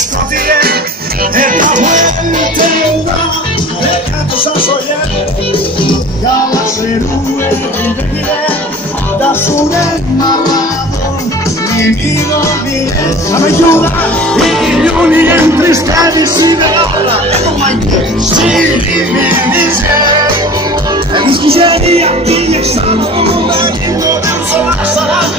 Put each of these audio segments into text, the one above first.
escondida en la fuente de cantos a soñar. Cada ser da su marrado, mi vida la me ayuda y yo ni entristece si me habla. Si me dice, es que sería aquí estamos veniendo de un solo salado.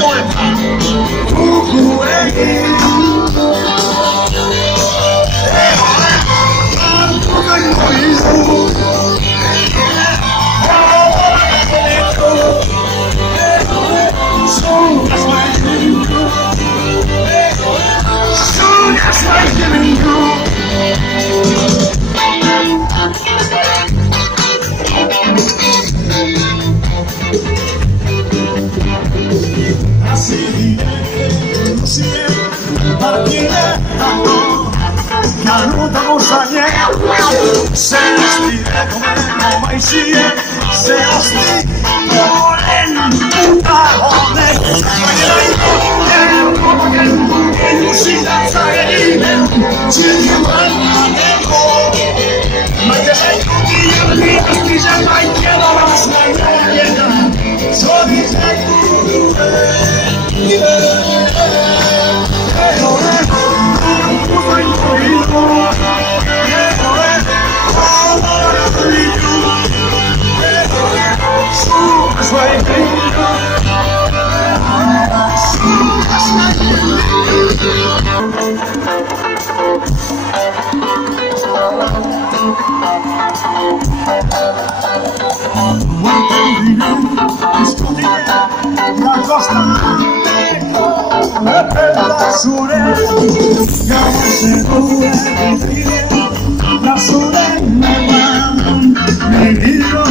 Se despide como maicía, se despide en un cajón de la costa la sure ya se puede la sure me digo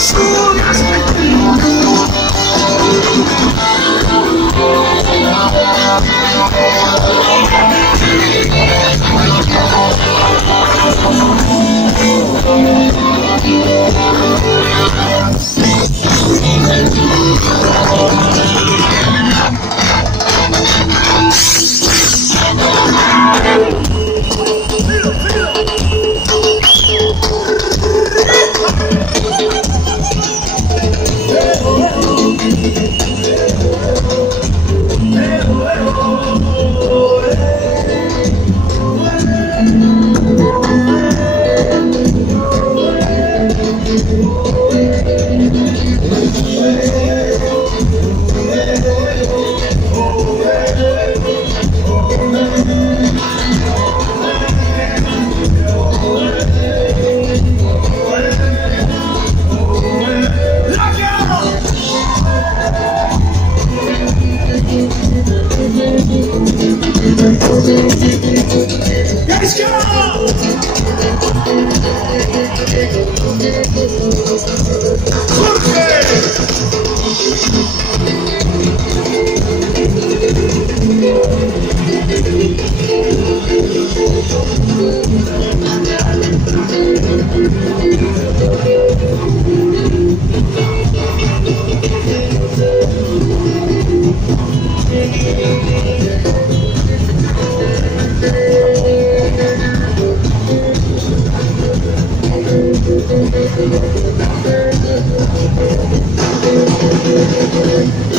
Soon as I Thank you.